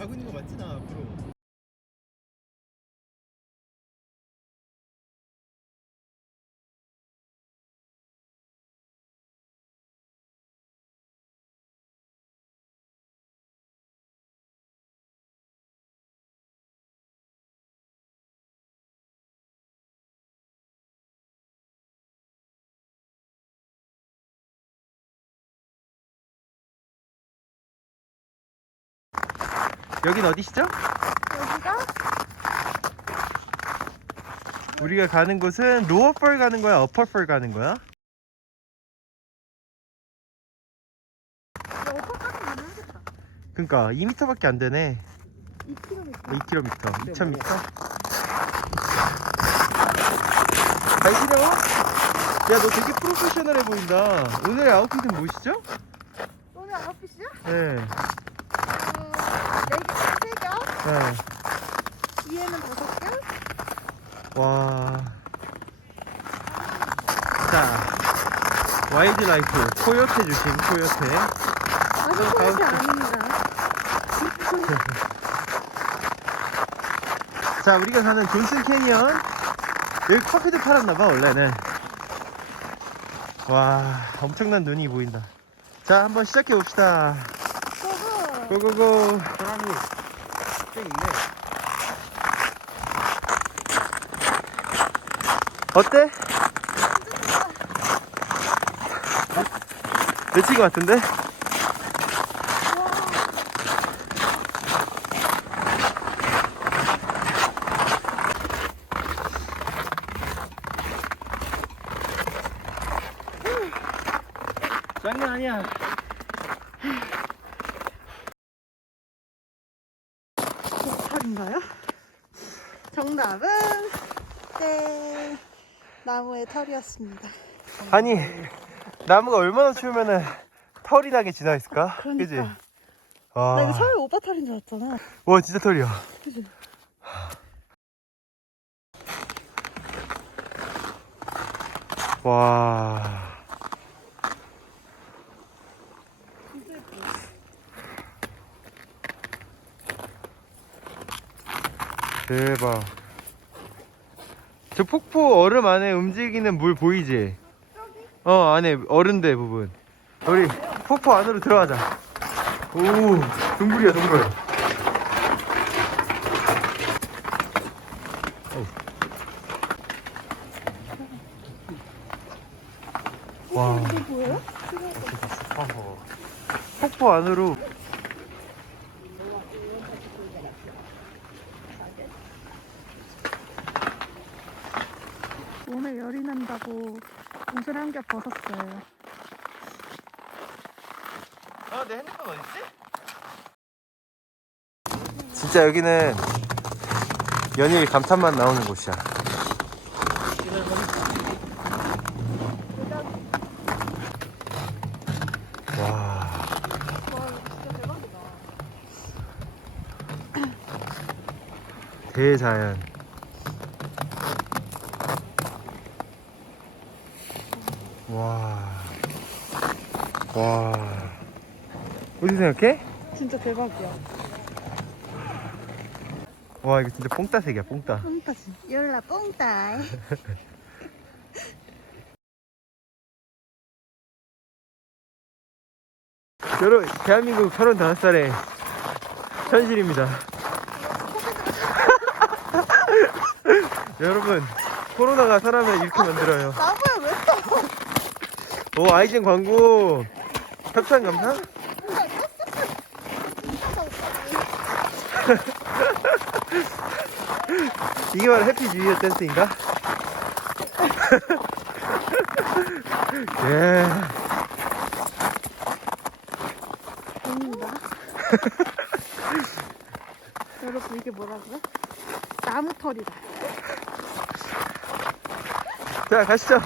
가고 있는 거 맞지? 나 앞으로. 여긴 어디시죠? 여기가 우리가 가는 곳은 로어펄 가는 거야, 어퍼펄 가는 거야? 하겠다. 그러니까 2m밖에 안 되네. 2km. 2km, 2,000m. 잘 지내워? 야, 너 되게 프로페셔널해 보인다. 오늘의 아웃핏은 무엇이죠? 오늘 아웃핏이야? 네. 음, 레깅스 3겹, 네. 뒤에는 5겹, 와. 자, 와일드 라이프, 코요테 주신 코요테. 아직 다음 포인트 아닙니다. 자, 우리가 가는 존슨 캐니언. 여기 커피도 팔았나봐, 원래는. 와, 엄청난 눈이 보인다. 자, 한번 시작해 봅시다. 고고! 고고고. 사람이 꽤 있네. 어때? 미친 것 같은데? 장난 아니야. 털인가요? 정답은 네 나무의 털이었습니다. 아니, 나무가 얼마나 추우면은 털이 나게 지나 있을까? 그러니까. 그지? 나 와, 이거 처음에 오빠 털인 줄 알았잖아. 와, 진짜 털이야. 그지? 와. 대박. 저 폭포 얼음 안에 움직이는 물 보이지? 어, 안에 얼음 대 부분. 우리 폭포 안으로 들어가자. 오, 동굴이야, 동굴. 와. 폭포 안으로 오늘 열이 난다고 옷을 한 겹 벗었어요. 아, 내 핸드폰 어딨지? 진짜 여기는 연일 감탄만 나오는 곳이야. 대자연. 와, 와. 어떻게 생각해? 진짜 대박이야. 와, 이거 진짜 뽕따색이야, 뽕따. 뽕따지. 열라 뽕따. 여러분, 대한민국 35살의 현실입니다. 여러분, 코로나가 사람을 이렇게 만들어요. 오, 아이젠 광고. 협찬 감사? 이게 바로 해피 뉴 이어 댄스인가? 예. 여러분 이게 뭐라고요? 나무 털이다. 자, 가시죠.